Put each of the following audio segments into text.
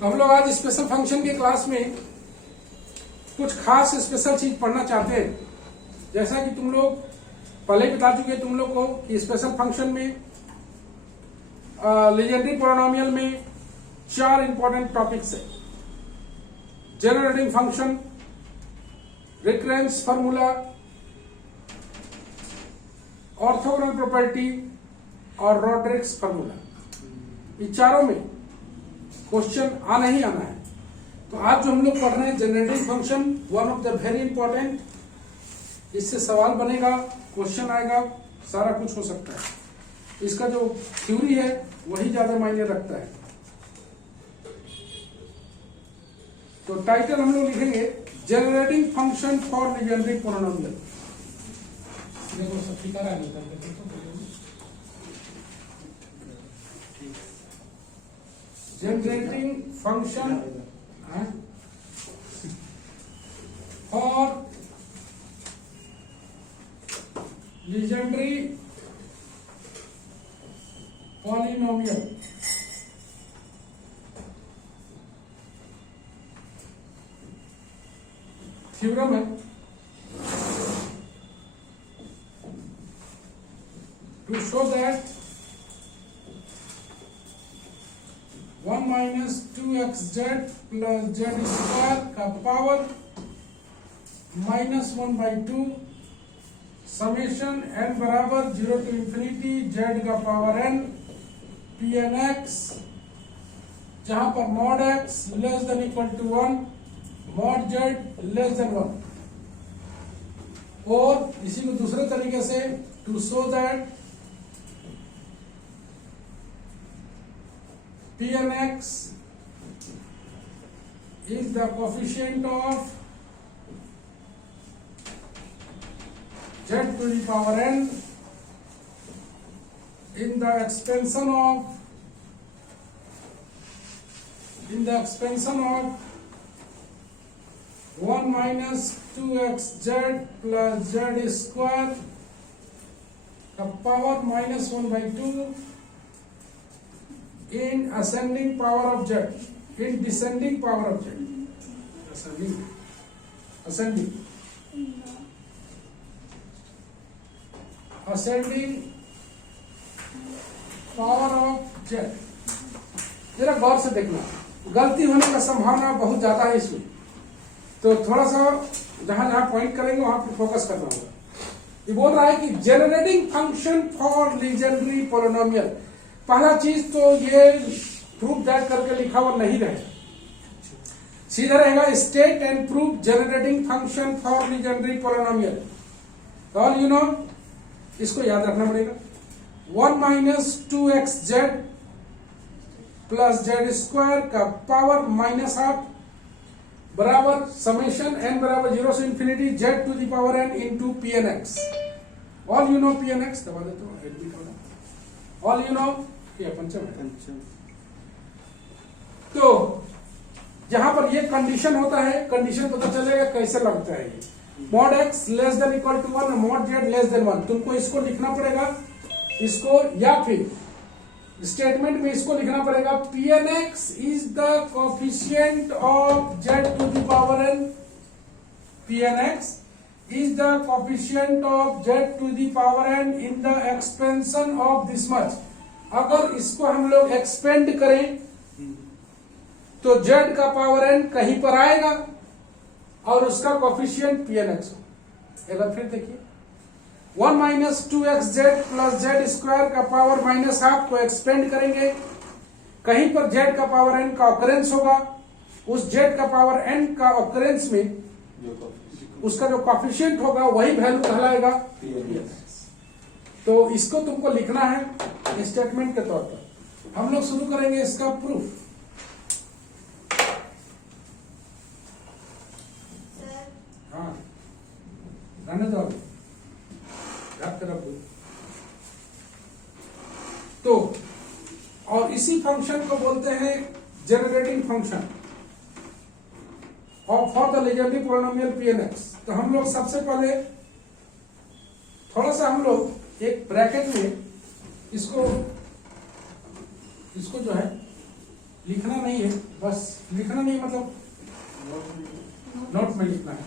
तो हम लोग आज स्पेशल फंक्शन के क्लास में कुछ खास स्पेशल चीज पढ़ना चाहते हैं। जैसा कि तुम लोग पहले ही बता चुके तुम लोग को कि स्पेशल फंक्शन में लीजेंडरी पॉलिनोमियल में 4 इंपॉर्टेंट टॉपिक्स है। Generating function, recurrence formula, orthogonal property और रॉड्रिक्स फार्मूला। इन चारों में क्वेश्चन आना ही आना है। तो आज जो हम लोग पढ़ रहे हैं generating function, one of the very important, इससे सवाल बनेगा, क्वेश्चन आएगा, सारा कुछ हो सकता है। इसका जो थ्योरी है वही ज्यादा मायने रखता है। तो टाइटल हम लोग लिखेंगे generating function for Legendre polynomial. देखो सब ठीक आ रहा है। Generating function for Legendre polynomial. Theorem है to show that 1 minus 2xz plus z square का पावर -1/2 समेशन n बराबर 0 टू इंफिनिटी z का पावर n pn x, जहां पर mod x less than equal to 1, mod z less than 1। और इसी को दूसरे तरीके से to show that Pn x is the coefficient of z to the power n in the expansion of 1 minus 2xz plus z square का power -1/2 in ascending power of z, in descending power of z, ascending power of z। जरा गौर से देखना, गलती होने का संभावना बहुत ज्यादा है इसमें, तो थोड़ा सा जहां जहां पॉइंट करेंगे वहां पर फोकस करना होगा। ये बोल रहा है कि generating function for Legendre polynomial. पहला चीज तो ये प्रूफ दैट करके लिखा हुआ नहीं रहेगा, सीधा रहेगा state and proof generating function for Legendre polynomial. All you know, इसको याद रखना पड़ेगा। 1 minus 2xz plus z square का पावर -12 बराबर समेशन n बराबर 0 से infinity z to the power n into pn x। All you know pn x, दबा देते हो एडमिट वाला। ऑल यू नो ये पंचम है। तो जहां पर ये कंडीशन होता है, कंडीशन पता चलेगा कैसे लगता है ये। Mod x less than equal to 1, mod z less than 1। तुमको इसको लिखना पड़ेगा, इसको, या फिर स्टेटमेंट में इसको लिखना पड़ेगा pn x is the coefficient of z to the power n। pn x is the coefficient of z to the power n in the expansion of this much। अगर इसको हम लोग एक्सपेंड करें तो z का पावर n कहीं पर आएगा और उसका कोफिशिएंट pn x हो। एक बार फिर देखिए, 1 minus 2xz plus z square का पावर -12 को एक्सपेंड करेंगे, कहीं पर z का पावर n का ऑकरेंस होगा, उस z का पावर n का ऑकरेंस में उसका जो कोफिशिएंट होगा वही वैल्यू कहलाएगा pn x। तो इसको तुमको लिखना है स्टेटमेंट के तौर पर। हम लोग शुरू करेंगे इसका प्रूफ। हाँ, रहने दो, तो और इसी फंक्शन को बोलते हैं जनरेटिंग फंक्शन और for the legendary polynomial pn x। तो हम लोग सबसे पहले थोड़ा सा हम लोग एक ब्रैकेट में इसको जो है लिखना नहीं है, बस लिखना नहीं मतलब नोट में लिखना है।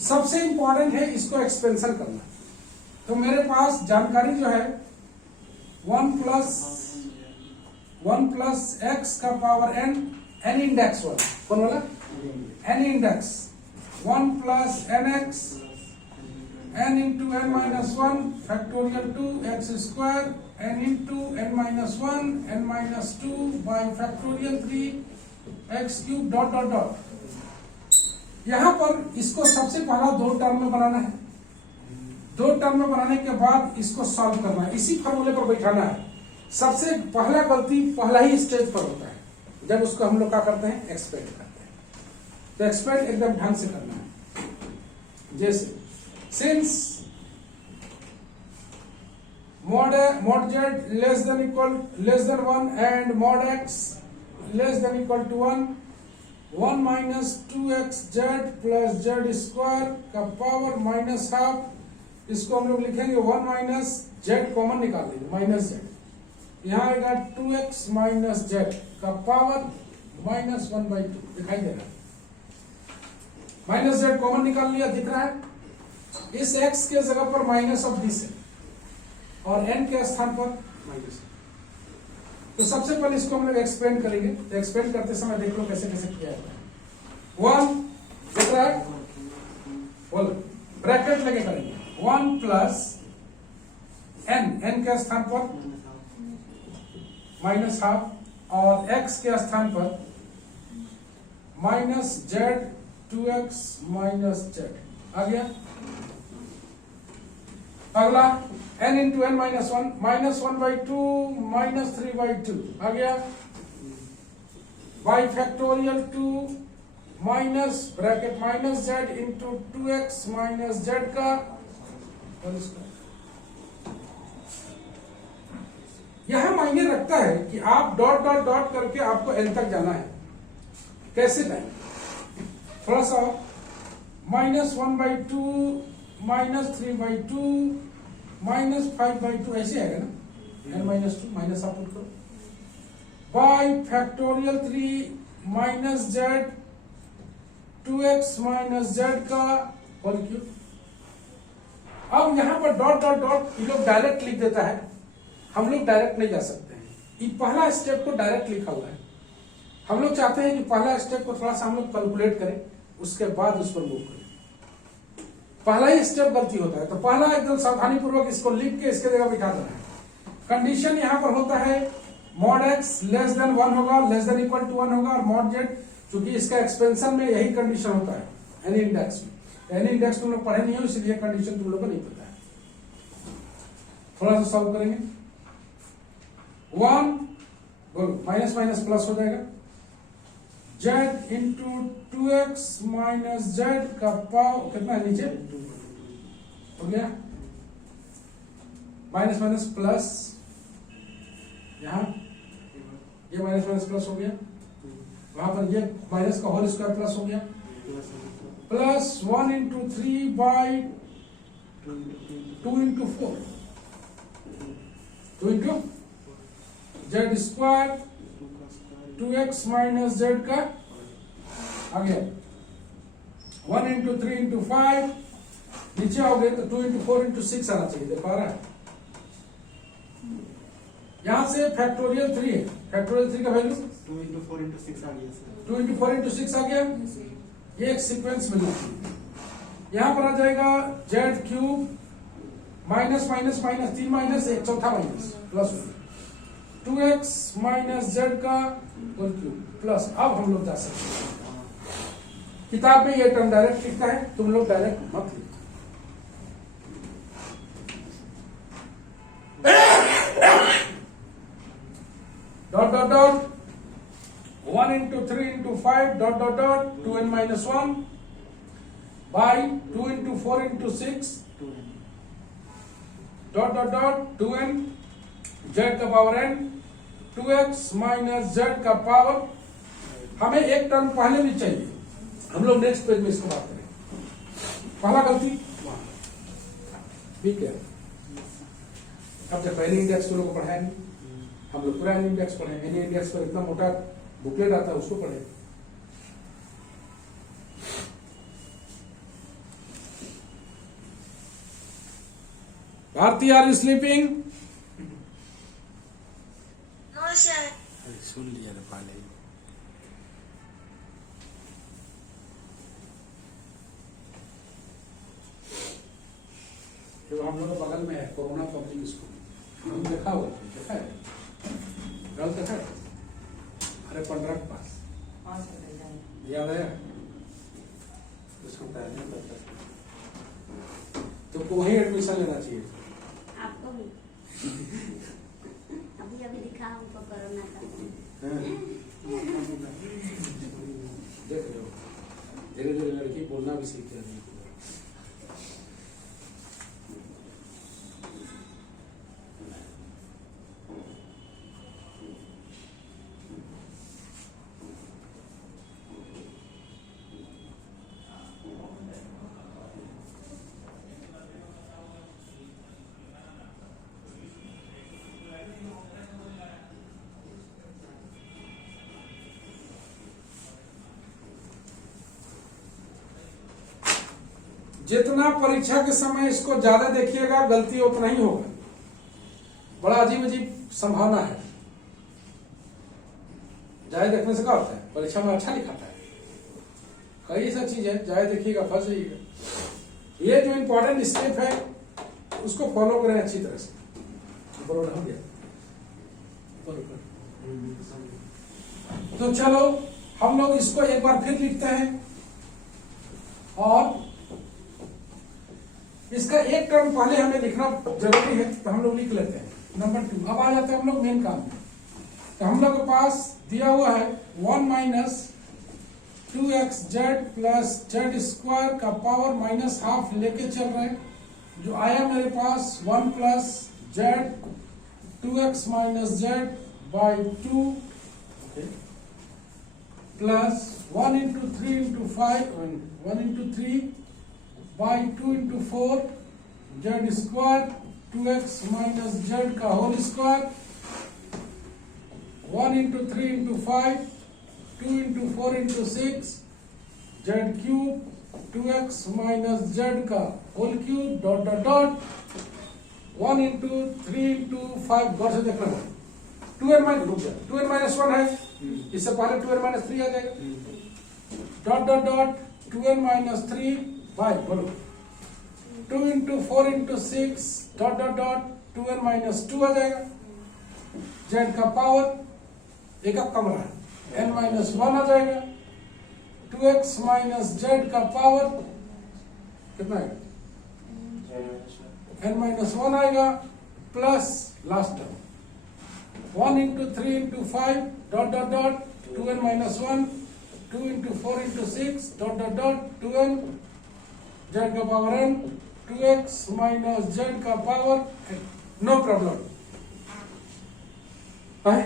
सबसे इंपॉर्टेंट है इसको एक्सपेंशन करना। तो मेरे पास जानकारी जो है 1 प्लस एक्स का पावर एन, एन इंडेक्स वाला कौन वाला, n index 1 plus n x n into n minus 1 factorial 2 x square n into n minus 1 n minus 2 by factorial 3 x cube dot dot dot। यहां पर इसको सबसे पहला दो टर्म में बनाना है, दो टर्म में बनाने के बाद इसको सॉल्व करना है, इसी फॉर्मूले पर बैठाना है। सबसे पहला गलती पहला ही स्टेज पर होता है जब उसको हम लोग क्या करते हैं, एक्सपेंड करते हैं। तो एक्सपेंड एकदम ढंग से करना है। जैसे since mod z less than 1 and mod x less than equal to 1 minus 2x z plus z square का पावर माइनस हाफ, इसको हम लोग लिखेंगे 1 माइनस z कॉमन निकाल देंगे, माइनस z, यहाँ आएगा 2x माइनस z का पावर माइनस 1/2 दिखाई दे रहा है। माइनस z कॉमन निकाल लिया, दिख रहा है। इस x के जगह पर माइनस ऑफ दिस है और n के स्थान पर माइनस। तो सबसे पहले इसको हम लोग एक्सपेंड करेंगे। तो एक्सपेंड करते समय देख लो कैसे कैसे किया जाता है। 1 दिख रहा है, बोल ब्रैकेट लगे करेंगे 1 प्लस n के स्थान पर माइनस हाफ और x के स्थान पर minus z 2x minus z आ गया। अगला n into n minus 1 minus 1/2 minus 3/2 आ गया। By factorial 2 minus bracket minus z into 2x minus z का यहां मायने रखता है कि आप डॉट डॉट डॉट करके आपको n तक जाना है। कैसे जाए, थोड़ा सा माइनस 1/2 माइनस 3/2 माइनस 5/2 ऐसे आएगा ना, n माइनस 2 माइनस आप पुट करो by factorial 3 minus z 2x minus z का होल क्यूब। अब यहां पर डॉट डॉट डॉट ये लोग डायरेक्ट लिख देता है, हम लोग डायरेक्ट नहीं जा सकते हैं। ये पहला स्टेप को डायरेक्ट लिखा हुआ है, हम लोग चाहते हैं कि पहला स्टेप को थोड़ा सा हम लोग कैलकुलेट करें, उसके बाद उस पर मूव करें। पहला ही स्टेप गलती होता है, तो पहला एकदम सावधानी पूर्वक इसको लिख के इसके जगह बिठा देना है। कंडीशन यहां पर होता है मॉड एक्स लेस देन 1 होगा, लेस देन इक्वल टू 1 होगा, और मॉड जेड, क्योंकि इसका एक्सपेंशन में यही कंडीशन होता है एनी इंडेक्स में। एनी इंडेक्स तुम लोग पढ़े नहीं हो, इसलिए कंडीशन तुम लोग को नहीं पता है। थोड़ा सा सॉल्व करेंगे। 1 बोलो माइनस माइनस प्लस हो जाएगा, z into 2x minus z का पावर कितना है नीचे हो गया, माइनस माइनस प्लस, यहां ये माइनस माइनस प्लस हो गया, वहां पर ये माइनस का होल स्क्वायर प्लस हो गया, plus 1 into 3 by 2 into 4 2 into z square 2x minus z का आ गया, 1 इंटू 3 इंटू 5 नीचे आओगे तो 2 इंटू 4 इंटू 6 आना चाहिए, देख पा रहा है। यहां से फैक्टोरियल 3 है, फैक्टोरियल 3 का वैल्यू 2 इंटू 4 इंटू 6 आ गया सर। 2 इंटू 4 इंटू 6 आ गया, ये एक सीक्वेंस मिलना चाहिए। यहां पर आ जाएगा z cube minus minus minus 3 minus 1 चौथा minus plus 2x minus z का होल क्यूब प्लस। अब हम लोग जा सकते हैं, किताब में ये टर्म डायरेक्ट लिखता है, तुम लोग डायरेक्ट मत लिखो। Dot dot dot 1 into 3 into 5 dot dot dot 2n minus 1 by 2 into 4 into 6 dot dot dot 2n z का power n 2x minus z का पावर। हमें एक टर्म पहले भी चाहिए, हम लोग नेक्स्ट पेज में इसको बात करें। पहला गलती ठीक है, अब जब पहले इंडेक्स को लोग पढ़ाया नहीं, हम लोग पूरा एन इंडेक्स पढ़े, एन इंडेक्स पर इतना मोटा बुकलेट आता है उसको पढ़े। Bharti, are you sleeping? No sir. सुन लिया ना पहले ही। जो हम लोग के बगल में है कोरोना पब्लिक स्कूल, हम देखा होगा, देखा है गलत देखा है? अरे 15 के पास याद है उसको पहले तुमको वहीं एडमिशन लेना चाहिए। आपको भी अभी अभी दिखा हमको कोरोना का। देख लो धीरे धीरे लड़की बोलना भी सीख जाती है। जितना परीक्षा के समय इसको ज्यादा देखिएगा गलती उतना ही होगा। बड़ा अजीब अजीब संभावना है। ज्यादा देखने से क्या होता है, परीक्षा में अच्छा लिखाता है। कई सा चीज है, ज्यादा देखिएगा फंस जाइएगा। ये जो इंपॉर्टेंट स्टेप है उसको फॉलो करें अच्छी तरह से। हो गया तो चलो हम लोग इसको एक बार फिर लिखते हैं और इसका एक टर्म पहले हमें लिखना जरूरी है तो हम लोग लिख लेते हैं। नंबर 2 अब आ जाते हैं हम लोग मेन काम में। तो हम लोग के पास दिया हुआ है 1 minus 2xz plus z square का पावर माइनस हाफ लेके चल रहे हैं। जो आया मेरे पास 1 plus z 2x minus z by 2 plus 1 into 3 into 5 1 into 3 by 2 into 4 z square 2x minus z का whole square 1 into 3 into 5 2 into 4 into 6 z cube 2x minus z का whole cube dot dot dot 1 into 3 into 5 गौर से देखना है। 2n minus रुक जाए 2n minus 1 है, इससे पहले 2n माइनस 3 आ जाएगा। Dot dot dot 2n minus 3 by बोलो 2 into 4 into 6 dot dot dot 2n minus 2 आ जाएगा। जेड का पावर एक कम रहा है n माइनस 1 आ जाएगा। 2x माइनस जेड का पावर कितना आएगा n माइनस 1 आएगा plus last term 1 into 3 into 5 dot dot dot 2n minus 1 2 into 4 into 6 dot dot dot 2n z का power n 2x minus z का पावर नो प्रॉब्लम है।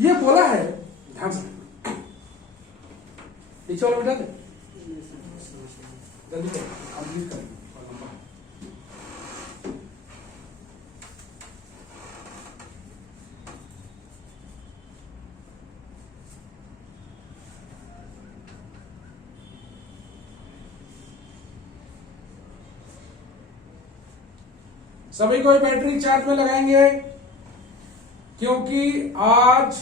ये बोला है ध्यान से नीचे वाला बिठा दे जल्दी कर कंप्लीट कर। सभी को बैटरी चार्ज में लगाएंगे क्योंकि आज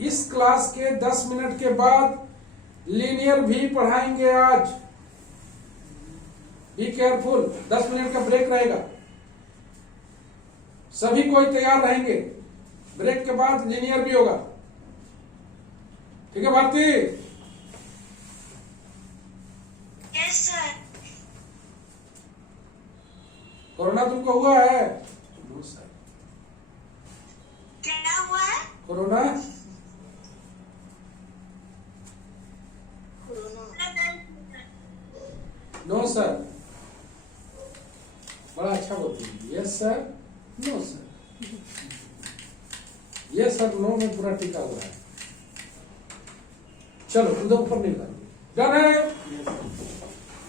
इस क्लास के 10 मिनट के बाद लीनियर भी पढ़ाएंगे। आज बी केयरफुल, 10 मिनट का ब्रेक रहेगा। सभी कोई तैयार रहेंगे, ब्रेक के बाद लीनियर भी होगा। ठीक है भारती? Yes sir. कोरोना तुमको हुआ है? क्या हुआ है? Corona no sir. बड़ा अच्छा बोलती है। Yes sir, no sir. Yes sir no में पूरा टिका हुआ है। चलो उधर ऊपर नहीं कर डन है।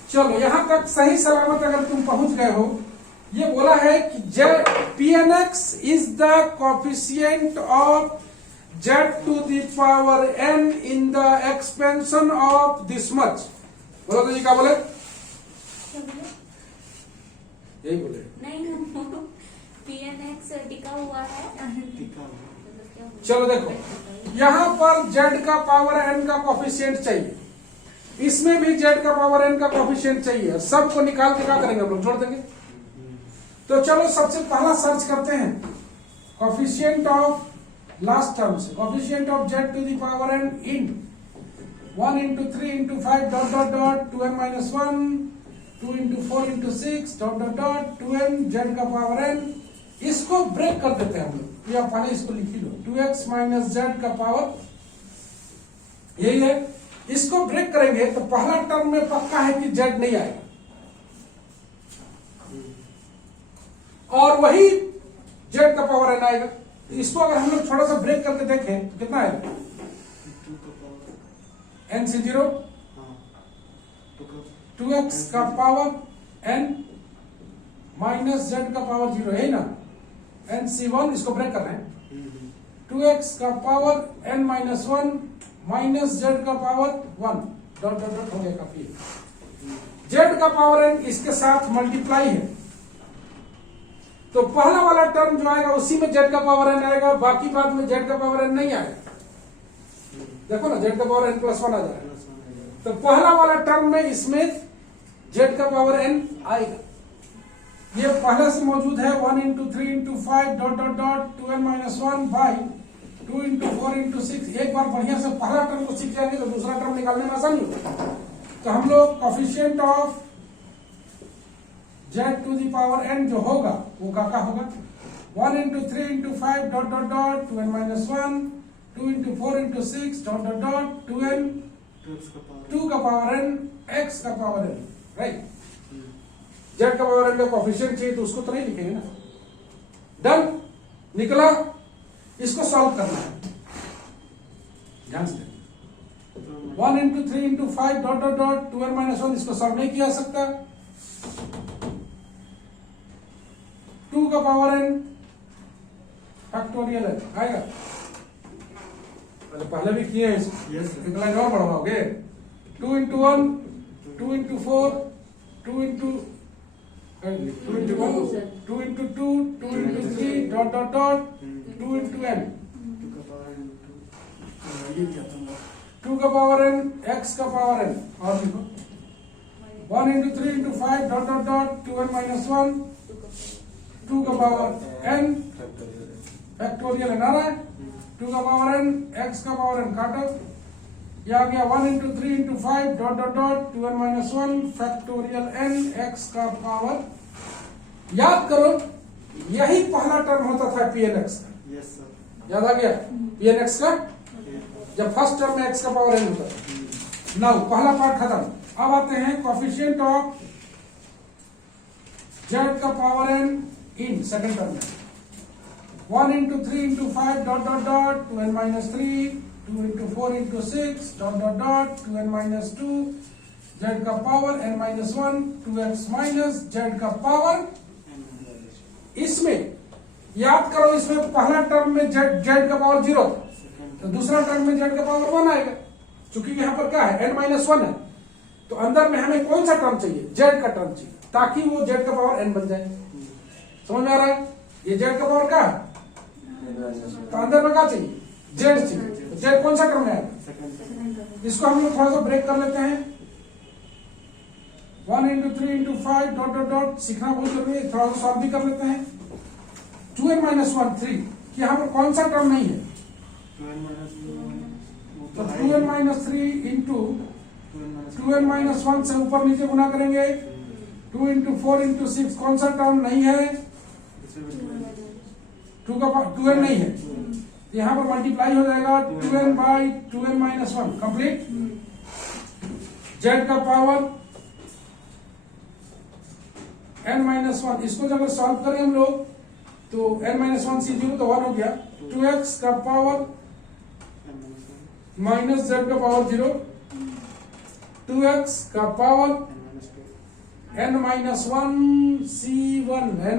चलो यहां तक सही सलामत अगर तुम पहुंच गए हो, ये बोला है कि Pnx is the coefficient of z to the power n in the expansion of this much. बोलो तो जी क्या बोले? यही बोले। नहीं PNX टिका हुआ है। टिका हुआ। चलो देखो, यहां पर z का पावर n का कोफिशिएंट चाहिए, इसमें भी z का पावर n का कोफिशिएंट चाहिए। सबको निकाल के क्या करेंगे हम लोग? जोड़ देंगे। तो चलो सबसे पहला सर्च करते हैं कोफिशिएंट ऑफ लास्ट टर्म से, coefficient of z to the power n in 1 into 3 into 5 dot dot dot 2n minus 1 2 into 4 into 6 dot dot dot 2n z का पावर n। इसको ब्रेक कर देते हैं हम लोग, या पहले इसको लिख ही लो 2x minus z का पावर, यही है। इसको ब्रेक करेंगे तो पहला टर्म में पक्का है कि z नहीं आएगा, और वही z का पावर n आएगा। इसको अगर हम लोग थोड़ा सा ब्रेक करके देखें तो कितना आएगा? 2 का पावर n से 0, हाँ 2x का पावर n माइनस z का पावर 0, यही ना? n से 1, इसको ब्रेक कर रहे हैं। 2x का power n minus 1 minus z का पावर 1 डॉट डॉट डॉट हो गया, काफी है। z का पावर n इसके साथ मल्टीप्लाई है, तो पहला वाला टर्म जो आएगा उसी में z का पावर n आएगा, बाकी बाद में z का पावर n नहीं आएगा। देखो ना, z का पावर n प्लस 1 आ जाएगा, तो पहला वाला टर्म में इसमें z का पावर n आएगा। ये पहले से मौजूद है 1 into 3 into 5 dot dot dot 2n minus 1 by 2 into 4 into 6। एक बार बढ़िया से पहला टर्म को सीख जाएंगे तो दूसरा टर्म निकालने में आसानी होगी। तो हम लोग coefficient of z to the power n जो होगा वो क्या होगा? 1 into 3 into 5 dot dot dot 2n minus 1 2 into 4 into 6 dot dot dot 2n 2 का पावर n x का पावर n, राइट। z का पावर n का कोफिशिएंट चाहिए तो उसको तो नहीं लिखेंगे ना। डन, निकला। इसको सॉल्व करना है, ध्यान से। 1 into 3 into 5 dot dot dot 2n minus 1, इसको सॉल्व नहीं किया जा सकता। 2 का पावर n फैक्टोरियल है, आएगा। पहले भी किए हैं इसको, Yes, sir. एक लाइन और बढ़वाओगे। 2 into 1 2 into 4 2 into 1 2 into 2 2 into 3 dot dot dot 2 into n 2 का पावर n ये क्या था? 2 का पावर n x का पावर n, और लिखो 1 into 3 into 5 dot dot dot 2n minus 1 2 का पावर n फैक्टोरियल है ना, 2 का पावर n x का पावर n काटो, ये आ गया 1 into 3 into 5 dot dot dot 2n minus 1 factorial n x का पावर। याद करो, यही पहला टर्म होता था pnx का, Yes, sir. याद आ गया pnx का, जब फर्स्ट टर्म में x का पावर n होता था। नाउ पहला पार्ट खत्म। अब आते हैं कोफिशिएंट ऑफ z का power n in second term में 1 into 3 into 5 dot dot dot 2n minus 3 2 into 4 into 6 dot dot dot 2n minus 2 z का power n minus 1 2x minus z का power. इसमें याद करो, इसमें पहला टर्म में z का पावर 0 था, तो दूसरा टर्म में z का पावर 1 आएगा। चूंकि यहाँ पर क्या है, n minus 1 है, तो अंदर में हमें कौन सा टर्म चाहिए? z का टर्म चाहिए, ताकि वो z का पावर n बन जाए। समझ में आ रहा है? ये z का पावर क्या है, तो अंदर में क्या चाहिए? z चाहिए। तो z कौन सा टर्म है? इसको हम लोग थोड़ा सा ब्रेक कर लेते हैं। 1 into 3 into 5 dot dot dot, सीखना बहुत जरूरी है, थोड़ा सा सॉल्व भी कर लेते हैं। 2n minus 1 3, कि यहाँ पर कौन सा टर्म नहीं है? 2n minus 1 तो 2n minus 3 into 2n minus 1 से ऊपर नीचे गुना करेंगे। 2 into 4 into 6 कौन सा टर्म नहीं है? 2 का 2n नहीं है, यहाँ पर मल्टीप्लाई हो जाएगा 2n by 2n minus 1 complete. z का पावर n minus 1, इसको जब सॉल्व करें हम लोग तो n minus 1 से 0 तो 1 हो गया। 2x का पावर माइनस z का पावर 0 2x का power n minus 1 c 1 n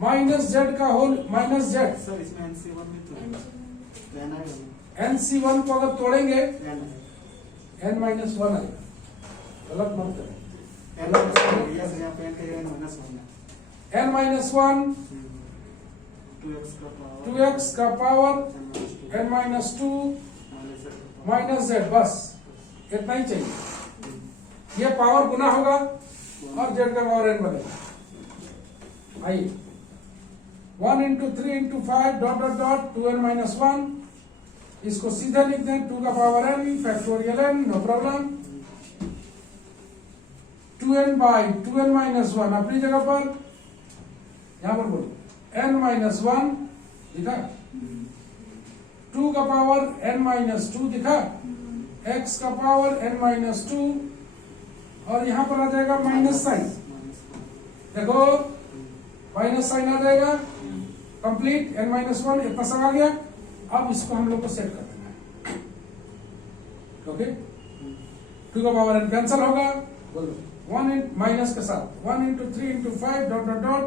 minus z का होल माइनस जेड। सर इसमें NC1 भी तो है। N आएगा NC1 को अगर तोड़ेंगे ना? N है। n माइनस 1 आएगा। गलत मत करें। N -1 यहाँ पे N का N-1 है। n माइनस 1 2x का power n minus 2 minus Z, बस इतना ही चाहिए। ये पावर गुना होगा और जेड का पावर n बनेगा। आइए 1 into 3 into 5 dot dot dot 2n minus 1, इसको सीधे लिख दें 2 का power n factorial n, no problem. 2n by 2n minus 1 अपनी जगह पर, यहां पर बोलो n माइनस 1 दिखा, 2 का पावर n माइनस 2 दिखा, x का पावर n माइनस 2, और यहां पर आ जाएगा माइनस साइन। देखो माइनस साइन आ जाएगा, कंप्लीट n माइनस 1 इतना सब आ गया। अब इसको हम लोग को सेट कर देना है। ओके 2 का पावर n कैंसल होगा, बोलो 1 माइनस के साथ 1 into 3 into 5 dot dot dot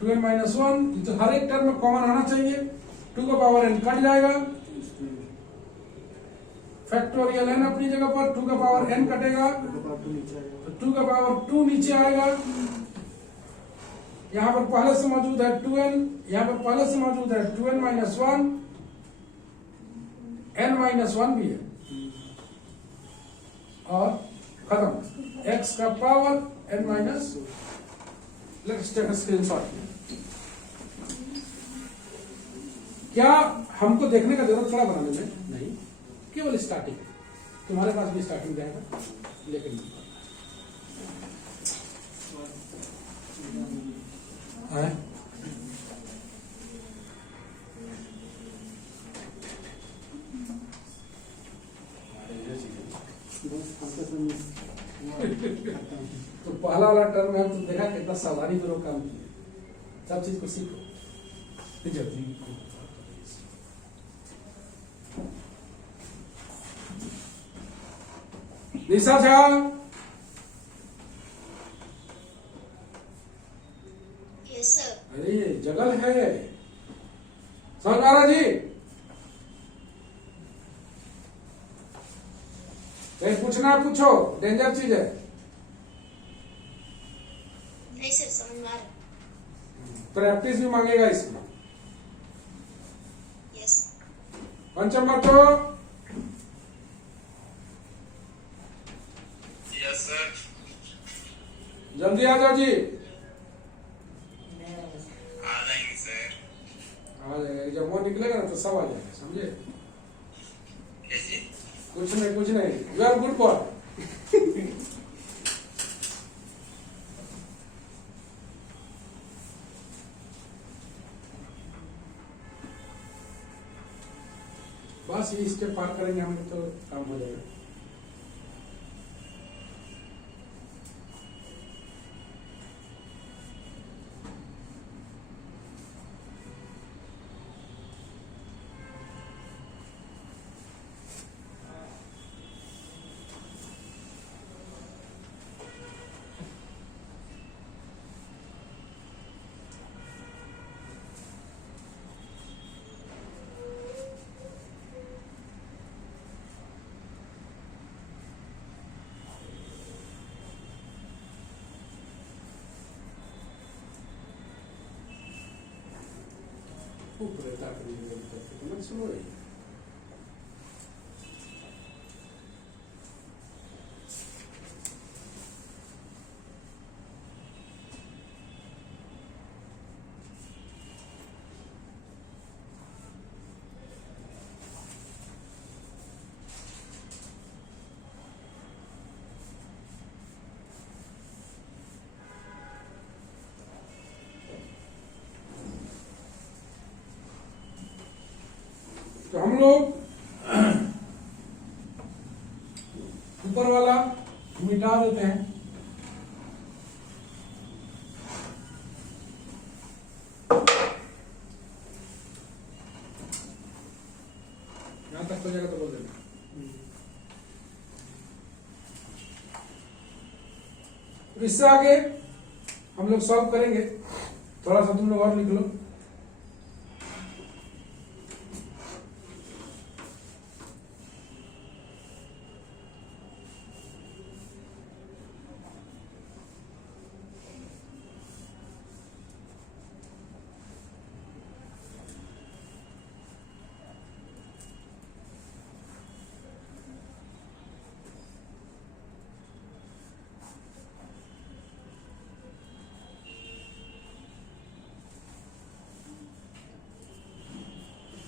2n minus 1, तो हर एक टर्म में कॉमन आना चाहिए। 2 का पावर n कट जाएगा, फैक्टोरियल n अपनी जगह पर, 2 का पावर n कटेगा तो 2 का पावर 2 नीचे आएगा। यहां पर पहले से मौजूद है 2n, यहां पर पहले से मौजूद है 2n माइनस 1, n माइनस 1 भी है, और खत्म। x का power n minus, let's take a screenshot. क्या हमको देखने का जरूरत पड़ा बनाने में? नहीं, केवल स्टार्टिंग। तुम्हारे पास भी स्टार्टिंग जाएगा, लेकिन है तो पहला वाला टर्म में हम तो देखा कितना सावधानी पूर्वक काम किया, सब चीज को सीखो। निशा झा, यस सर। अरे ये जगल है। सरकारा जी कहीं पूछना है पूछो, डेंजर चीज है। नहीं सर, समझ में आ रहा। प्रैक्टिस भी मांगेगा इसमें। यस। पंचम बच्चो, यस सर। जल्दी आ जाओ जी। आ जाएंगे सर। आ जाएगा, जब वो निकलेगा ना तो सब आ जाएगा, समझे? कैसे? कुछ नहीं, यू आर गुड बॉय। बस ये स्टेप पार करेंगे हम तो काम हो जाएगा। खूब रहता है, सुनो रही। तो हम लोग ऊपर वाला मिटा देते हैं। यहां तक हो जाएगा तो बोल देना। इससे आगे हम लोग सॉल्व करेंगे, थोड़ा सा तुम लोग और लिख लो।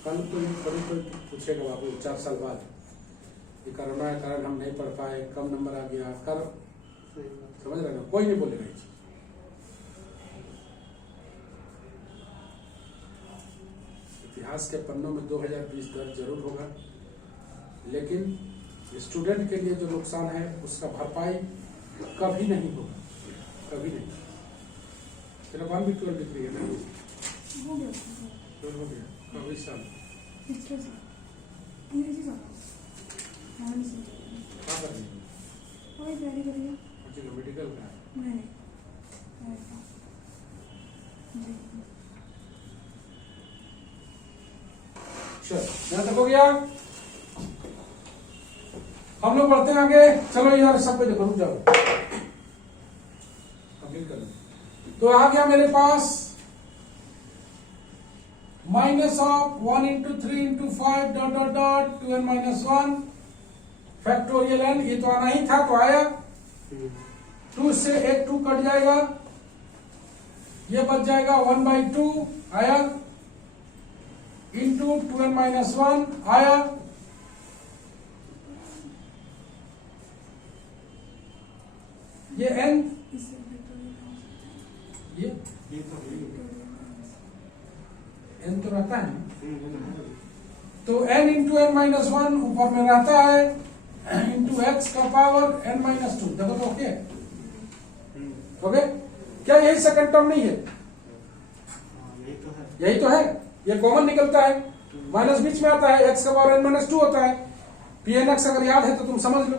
कल तो कभी कोई पूछेगा बाबू 4 साल बाद, ये कोरोना के कारण हम नहीं पढ़ पाए, कम नंबर आ गया, कर समझ रहे ना, कोई नहीं बोलेगा ये चीज। इतिहास के पन्नों में 2020 दर्ज जरूर होगा, लेकिन स्टूडेंट के लिए जो नुकसान है उसका भरपाई कभी नहीं होगा, कभी नहीं। तेरा वन भी 12 लिख रही है ना, हो गया हो गया कभी साल पिछले साल अंग्रेजी साल हाँ जी क्या कर रही है? वही तैयारी करिए अच्छा, मेडिकल का है। नहीं जी चल यहाँ तक हो गया, हम लोग बढ़ते हैं आगे। चलो यार सब कुछ देखो, रुक जाओ, कंप्लीट कर लो। तो आ गया मेरे पास minus of 1 into 3 into 5 dot dot dot 2n minus 1 factorial n, ये तो आना ही था तो आया। 2 से एक 2 कट जाएगा, ये बच जाएगा 1/2 आया, इंटू 2n माइनस 1 आया, ये n, ये n तो रहता है ना, तो n इंटू n माइनस 1 ऊपर में रहता है, इंटू एक्स का पावर n माइनस 2। देखो तो ओके, ओके क्या यही सेकंड टर्म नहीं है? यही तो है, ये कॉमन निकलता है, माइनस बीच में आता है, एक्स का पावर n माइनस 2 होता है। pn x अगर याद है तो तुम समझ लो।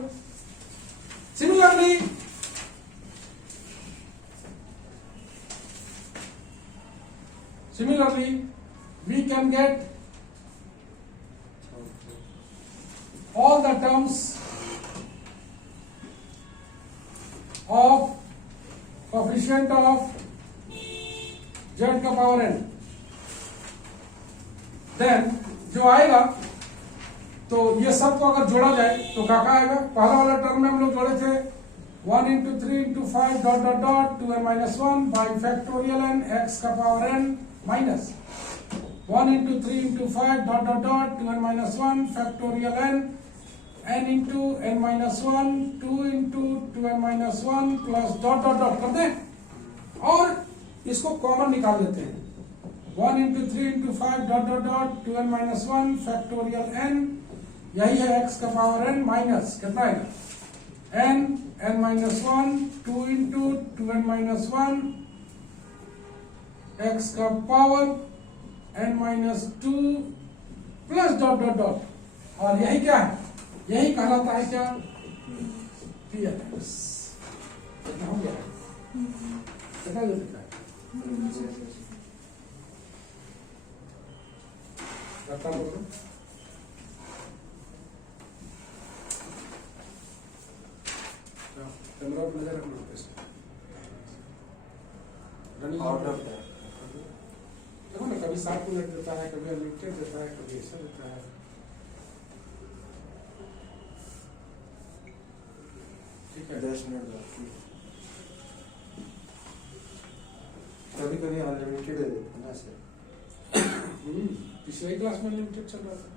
Similarly, we can get all the terms of coefficient of z का पावर n, then जो आएगा तो ये सब को अगर जोड़ा जाए तो क्या आएगा? पहला वाला टर्म में हम लोग जोड़े थे 1 into 3 into 5 dot dot dot 2n minus 1 by factorial n x का power n minus 1 into 3 into 5 dot dot dot 2n minus 1 factorial n into n minus 1 2 into 2n minus 1 plus dot dot dot कर दें और इसको common निकाल देते हैं। 1 into 3 into 5 dot dot dot 2n minus 1 factorial n, यही है x का पावर n माइनस कितना है n minus 1 2 into 2n minus 1 x का power n minus 2 plus dot dot dot, और यही क्या है? यही कहलाता है क्या? px। कितना हो गया? कितना जो लिखा है? रखा बोलो। कैमरा पर नजर रखना रनिंग ऑर्डर देखो ना, कभी 7 मिनट देता है, कभी अनलिमिटेड देता है, कभी ऐसा देता है। ठीक है, 10 मिनट बाकी, कभी कभी अनलिमिटेड दे देते हैं ना सर। पिछले क्लास में अनलिमिटेड चल रहा था।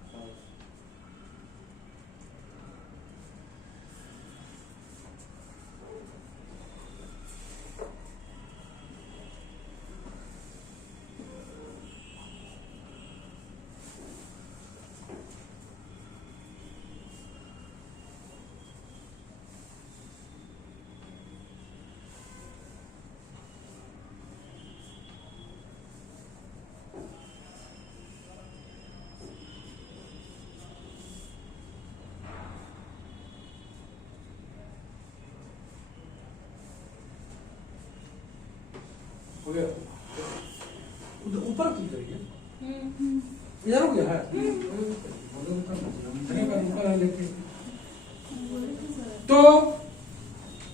हो गया उधर ऊपर क्लिक करिए इधर हो गया है ऊपर है लेके तो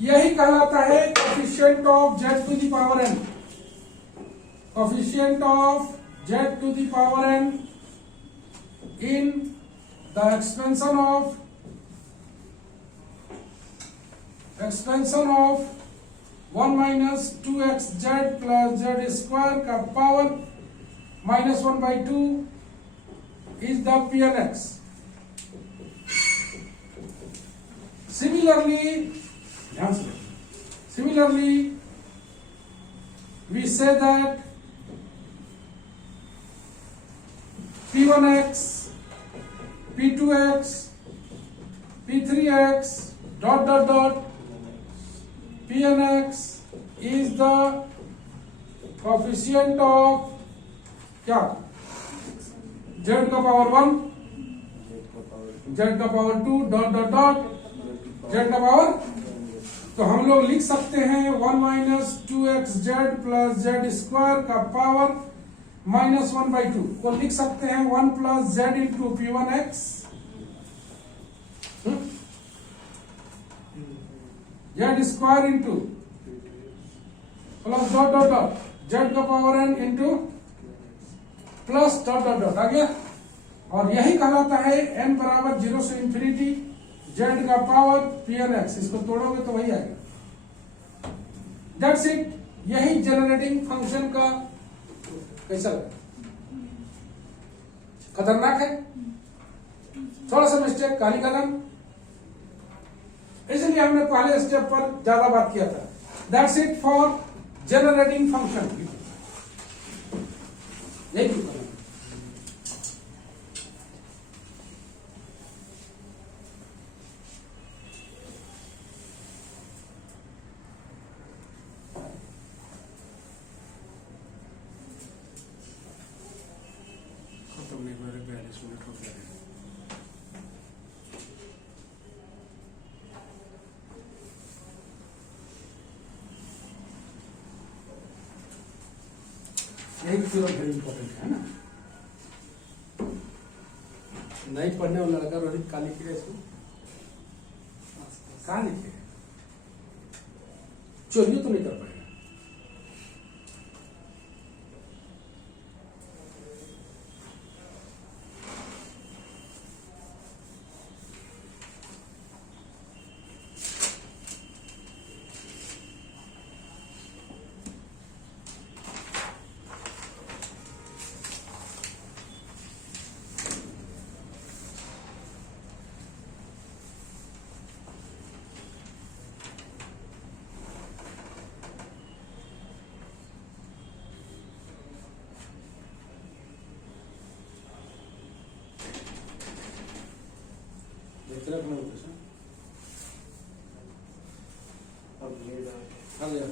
यही कहलाता है coefficient of z to the power n coefficient of z to the power n in the expansion of 1 minus 2xz plus z square का power -1/2 is the Pnx. Similarly, we say that P1x, P2x, P3x, Pnx is the coefficient of क्या z का power 1, z का power 2 z का power, तो हम लोग लिख सकते हैं 1 minus 2xz plus z square का पावर -1/2 को लिख सकते हैं 1 plus z into P1x z square into plus z का पावर n इंटू प्लस आ गया। और यही कहलाता है n बराबर 0 से इंफिनिटी z का पावर Pnx। इसको तोड़ोगे तो वही आएगा। That's it. यही जनरेटिंग फंक्शन का कैसा लगा? खतरनाक है, थोड़ा सा मिस्टेक, काली कलम, इसलिए हमने पहले स्टेप पर ज्यादा बात किया था। That's it for generating function. यही क्यों करना? खत्म नहीं, मेरे 42 मिनट हो गए हैं। यही पूरा वेरी इंपॉर्टेंट है ना। नहीं पढ़ने वाला लड़का रोहित का लिखेगा इसको, कहाँ लिखेगा? चोरी तो नहीं कर पाएगा। देखते रहो प्रश्न अब ये आ गया,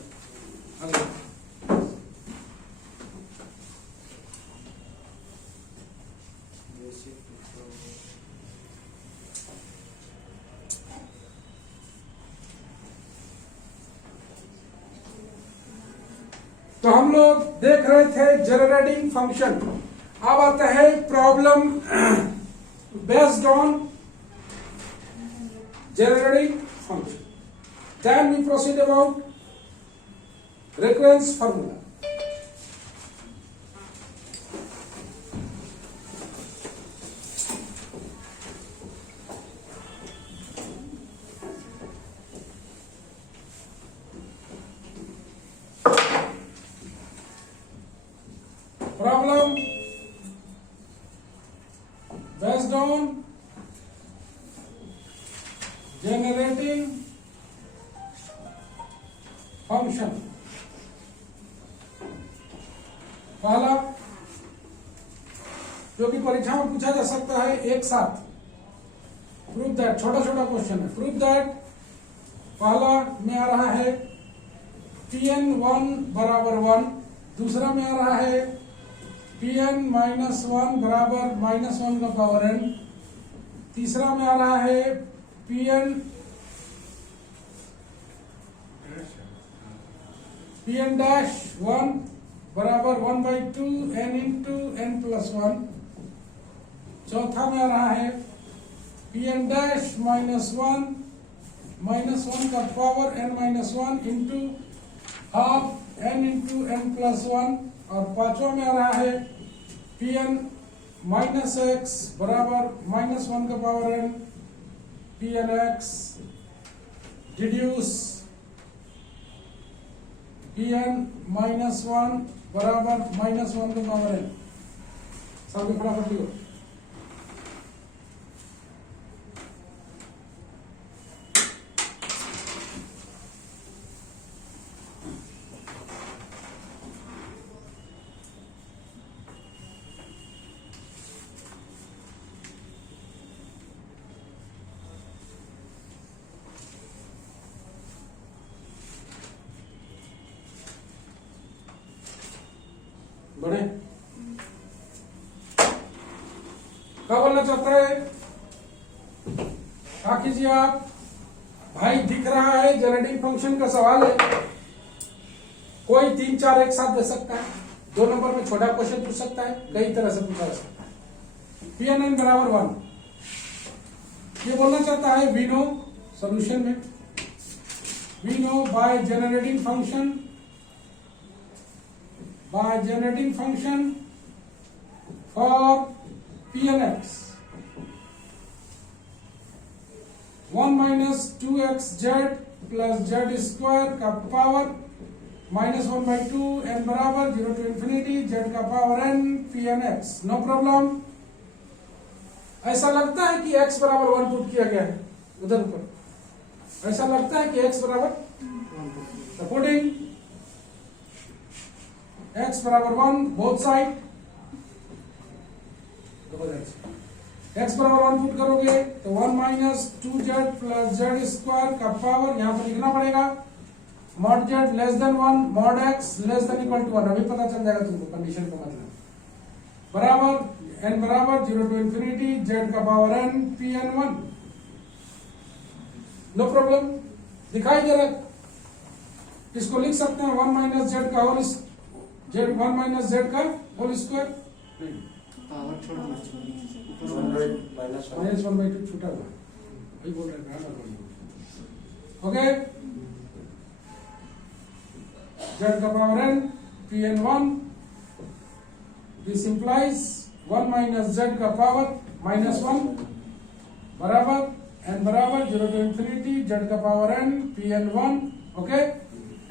आ गया। तो हम लोग देख रहे थे जनरेटिंग फंक्शन। अब आता है problem based on generating function. Then we proceed about recurrence formula. Problem based on generating function। पहला जो कि परीक्षा में पूछा जा सकता है एक साथ, प्रूव दैट, छोटा छोटा क्वेश्चन है। प्रूव दैट पहला में आ रहा है Pn1 बराबर 1, दूसरा में आ रहा है Pn -1 बराबर -1 का पावर n, तीसरा में आ रहा है Pn -1 बराबर 1/2 n इंटू n प्लस 1। चौथा में आ रहा है Pn डैश माइनस 1 का power n minus 1 into half n into n plus 1। और पांचवा में आ रहा है Pn माइनस x बराबर माइनस 1 का power n Pn x deduce Pn minus 1 बराबर माइनस 1 का पावर n। सबके फटाफट लिखो। बड़े क्या बोलना चाहता है? क्या कीजिए आप भाई, दिख रहा है जनरेटिंग फंक्शन का सवाल है, कोई 3 4 एक साथ दे सकता है, 2 नंबर में छोटा क्वेश्चन पूछ सकता है, कई तरह से पूछा जा सकता है। Pn बराबर 1 ये बोलना चाहता है वी नो सोल्यूशन में, we know by generating function for Pn x 1 minus 2xz plus z square का पावर माइनस 1/2 n बराबर 0 टू इंफिनिटी z का power n Pn x। No problem. ऐसा लगता है कि x बराबर 1 पुट किया गया है उधर ऊपर, ऐसा लगता है कि x बराबर सपोर्टिंग x बराबर 1 बोथ साइड, x बराबर 1 पुट करोगे तो 1 minus 2z plus z square का पावर यहां पर लिखना पड़ेगा mod z less than 1 mod x less than equal to 1। अभी पता चल जाएगा तुमको कंडीशन का मतलब। बराबर n बराबर 0 टू इंफिनिटी z का power n Pn 1। No problem. दिखाई दे रहा है, इसको लिख सकते हैं 1 माइनस z का होल स्क्वायर पावर छोड़ना माइनस माइनस 1/2 छूटा हुआ वही बोल रहे हैं। ओके, z का power n Pn 1, this implies 1 minus z का पावर माइनस 1 बराबर n बराबर 0 टू इंफिनिटी z का power n Pn 1। Okay,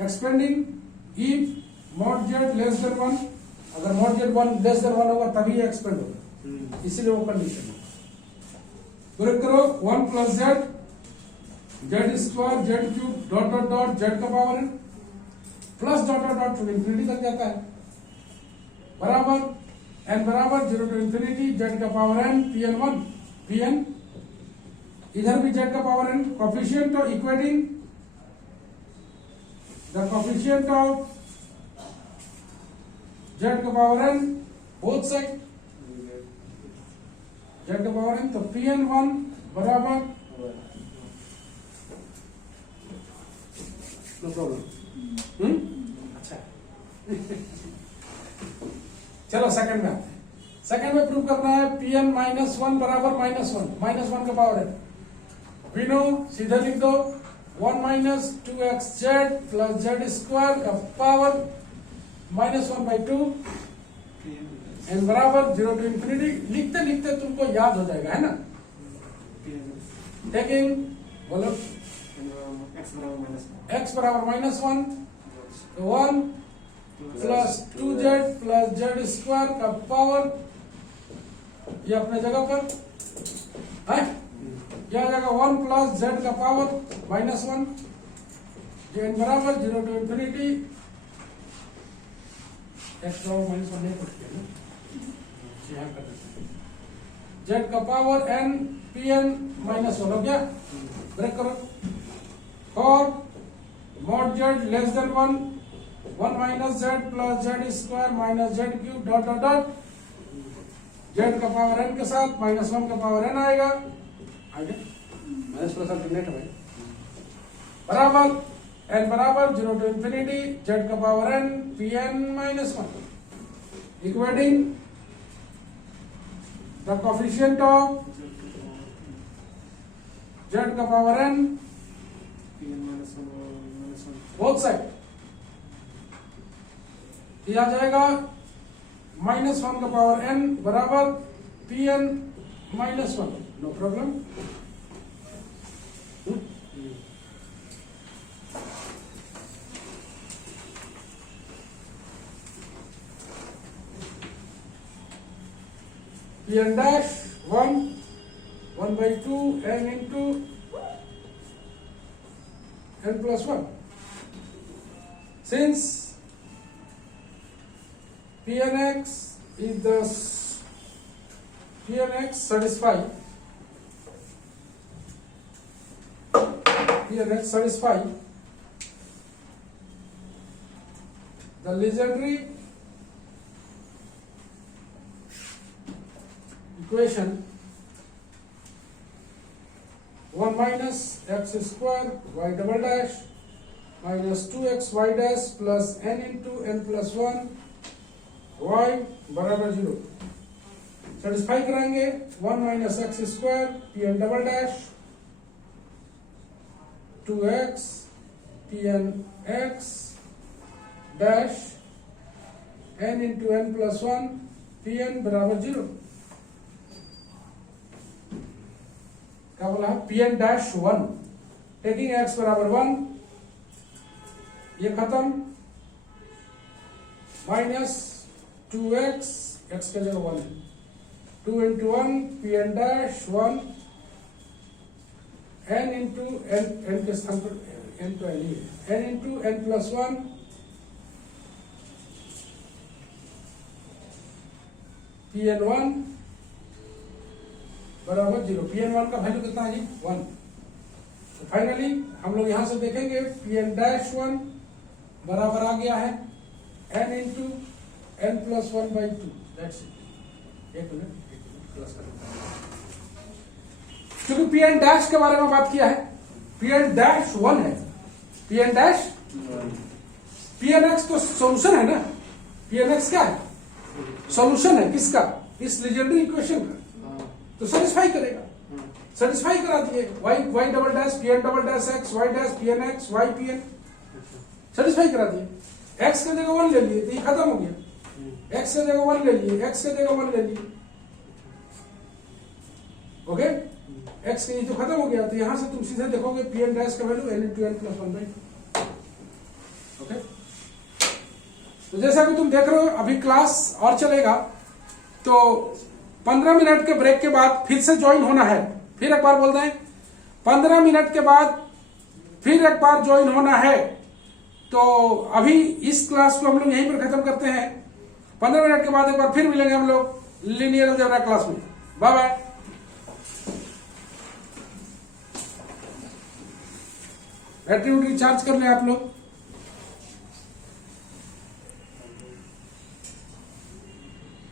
expanding if mod z less than 1, अगर मॉड z 1 लेस देन 1 होगा तभी एक्सपेंड होगा, इसीलिए वो कंडीशन है। ब्रेक करो 1 plus z square z cube dot dot dot z का power n plus dot dot dot to infinity तक जाता है बराबर n बराबर 0 टू इंफिनिटी z का पावर n Pn 1। Pn इधर भी z का power n, coefficient of equating the coefficient of z का power n both side z का पावर n, तो Pn 1 बराबर नो प्रॉब्लम। अच्छा चलो सेकंड में आते हैं। सेकंड में प्रूव करना है Pn माइनस 1 बराबर माइनस 1 का पावर है। वी नो सीधा लिख दो 1 minus 2xz plus z square का पावर माइनस 1/2 n बराबर 0 टू इंफिनिटी। लिखते लिखते तुमको याद हो जाएगा, है ना। टेकिंग बोलो x बराबर minus 1 1 plus 2z plus z square का पावर, ये अपने जगह पर है, क्या आ जाएगा 1 प्लस z का पावर माइनस 1 n बराबर 0 टू इंफिनिटी। x बराबर माइनस 1 नहीं पड़ती है ना, यहाँ कर देते हैं z का पावर n Pn माइनस 1 हो गया। ब्रेक करो और mod z less than 1 minus z plus z square minus z cube dot dot dot z का पावर n के साथ माइनस 1 का पावर n आएगा, माइनस प्लस अल्टरनेट में बराबर n बराबर 0 to infinity z का power n pn minus 1 equating the coefficient of z का पावर n both side ये आ जाएगा -1 का पावर n बराबर pn minus 1 no problem. pn dash 1 by 2 n into n plus 1 since pnx is the pnx satisfy the legendary equation 1 minus x square y double dash minus 2x y dash plus n into n plus 1 y बराबर 0 satisfy कराएंगे 1 minus x square pn double dash 2x pn x dash n into n plus 1 pn बराबर 0 क्या बोला pn dash 1 taking x बराबर 1 ये खत्म minus 2x x का जगह 1 2 into 1 pn dash 1 n into n के स्थान पर n तो n ही है n into n plus 1 pn1 बराबर 0 pn1 का वैल्यू कितना है जी 1। तो फाइनली हम लोग यहां से देखेंगे pn dash 1 बराबर आ गया है n into n plus 1 by 2 that's it. एक मिनट क्लास करें क्योंकि pn dash के बारे में बात किया है pn dash 1 है pn dash pnx तो सॉल्यूशन है ना pnx क्या है सॉल्यूशन है किसका इस लीजेंडरी इक्वेशन का तो सेटिस्फाई करेगा सेटिस्फाई करा दिए y double dash pn double dash x y dash pnx y pn satisfy करा दिए x के जगह 1 ले लिए तो ये खत्म हो गया x के जगह 1 ले लिए x के जगह 1 ले लिए ओके x के ये तो खत्म हो गया तो यहां से तुम सीधे देखोगे pn डैश का value n into n plus 1 by 2 okay. तो जैसा कि तुम देख रहे हो अभी क्लास और चलेगा तो 15 मिनट के ब्रेक के बाद फिर से ज्वाइन होना है। फिर एक बार बोल दें 15 मिनट के बाद फिर एक बार ज्वाइन होना है। तो अभी इस क्लास को हम लोग यहीं पर खत्म करते हैं। 15 मिनट के बाद एक बार फिर मिलेंगे हम लोग लीनियर अलजेब्रा क्लास में। Bye bye. बैटरी रिचार्ज कर लें आप लोग।